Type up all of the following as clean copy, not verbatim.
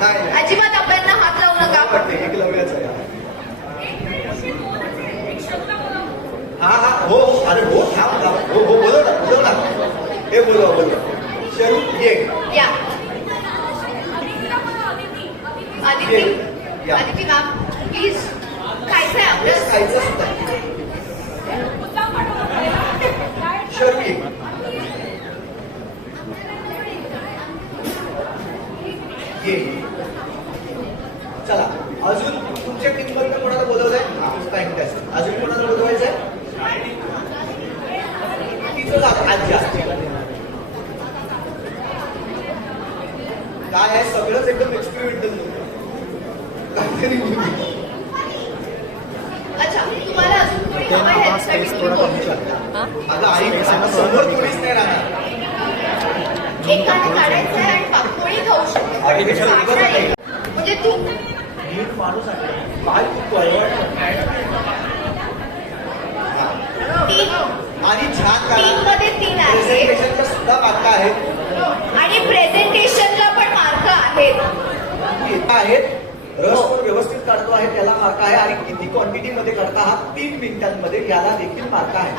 नाही अजिबात आपल्याला हात लावू नका. वाटते एकलव्याचं आहे. हा हा हो अरे हो थांब थांब हो हो बोलव ना हे बोलव शरू ये या आदिती या. आदिती मॅम प्लीज खायचंय आपलं. खायचं सुद्धा शरू ये चला अजून तुमच्या टीम मधनं कोणाला बोलवलंय अजून कोणाला बोलवायचंय तिथं आज जास्त काय आहे सगळंच एकदम एक्सपेरिमेंटल काहीतरी अच्छा तुम्हाला अजून कोणी हवं आहे ह्याच्यासाठी तुम्ही बोलू शकता. आता आई समोर कोणीच नाही राहणार. एकाने काढायचं आहे आणि पाकोळी खाऊ शकतो. म्हणजे तू नीट माणूस आहे काय खूप आणि छान तीन मध्ये 3 आहे प्रेझेंटेशनला सुद्धा मार्क आहेत आणि प्रेझेंटेशनला पण मार्क आहेत. रस पण व्यवस्थित काढतो आहे त्याला मार्क आहे आणि किती क्वांटिटी मध्ये काढता हा 3 मिनिटांमध्ये याला देखील मार्क आहे.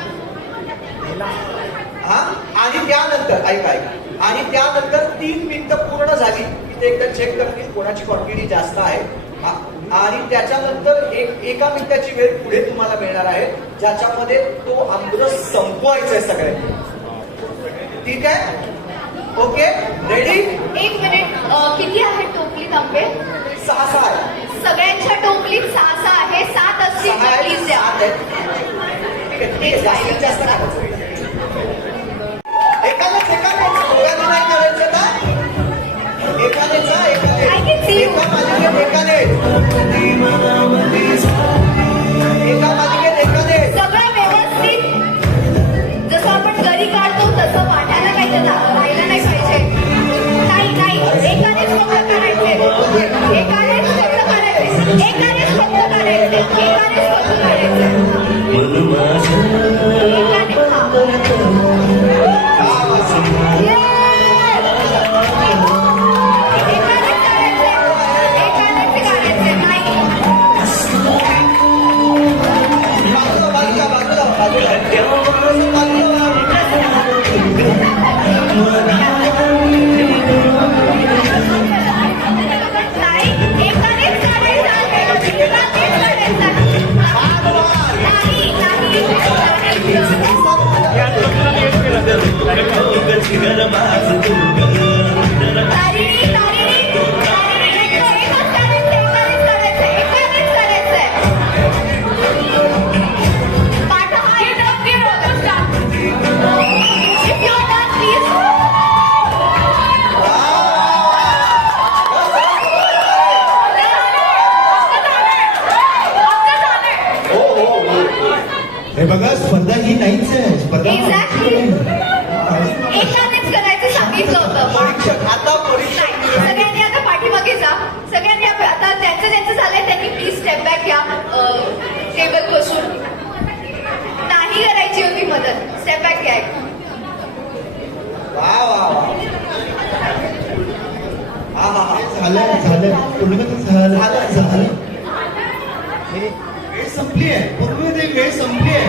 हा आणि त्यानंतर ऐका आणि त्यानंतर 3 मिनिटं पूर्ण झाली की ते एकदा चेक करतील कोणाची क्वांटिटी जास्त आहे आणि त्याच्यानंतर एका मिनिटाची वेळ पुढे तुम्हाला मिळणार आहे ज्याच्यामध्ये तो आमरस संपवायचा आहे सगळ्यांनी. ठीक आहे ओके रेडी. 1 मिनिट किती आहे टोपलीत आंबे? 6 आहे सगळ्यांच्या टोपलीत 6 आहे. 7 असतील तर प्लीज द्या. जास्तीत जास्त एकानेच दोघांनी नाही करायचं ना एकानेच एका मालिकेत एका मालिकेत एकाने सगळं व्यवस्थित जसं आपण घरी काढतो तसं वाटायला पाहिजे ना राहायला नाही पाहिजे. नाही एकानेच फक्त करायचे एकानेच फक्त करायचे एकानेच फक्त करायचे एकानेच फक्त करायचे हे बघा स्पर्धा ही नाहीच आहे स्पर्धा एकानेच करायचं सांगितलं होतं. आता सगळ्यांनी आता पाठीमागे जा. सगळ्यांनी आता ज्यांचं झालंय त्यांनी प्लीज स्टेप बॅक घ्या. टेबल बसून नाही करायची होती मदत. स्टेप बॅक घ्या. झालं पूर्ण झालं वेळ संपली आहे पूर्ण वेळ संपली आहे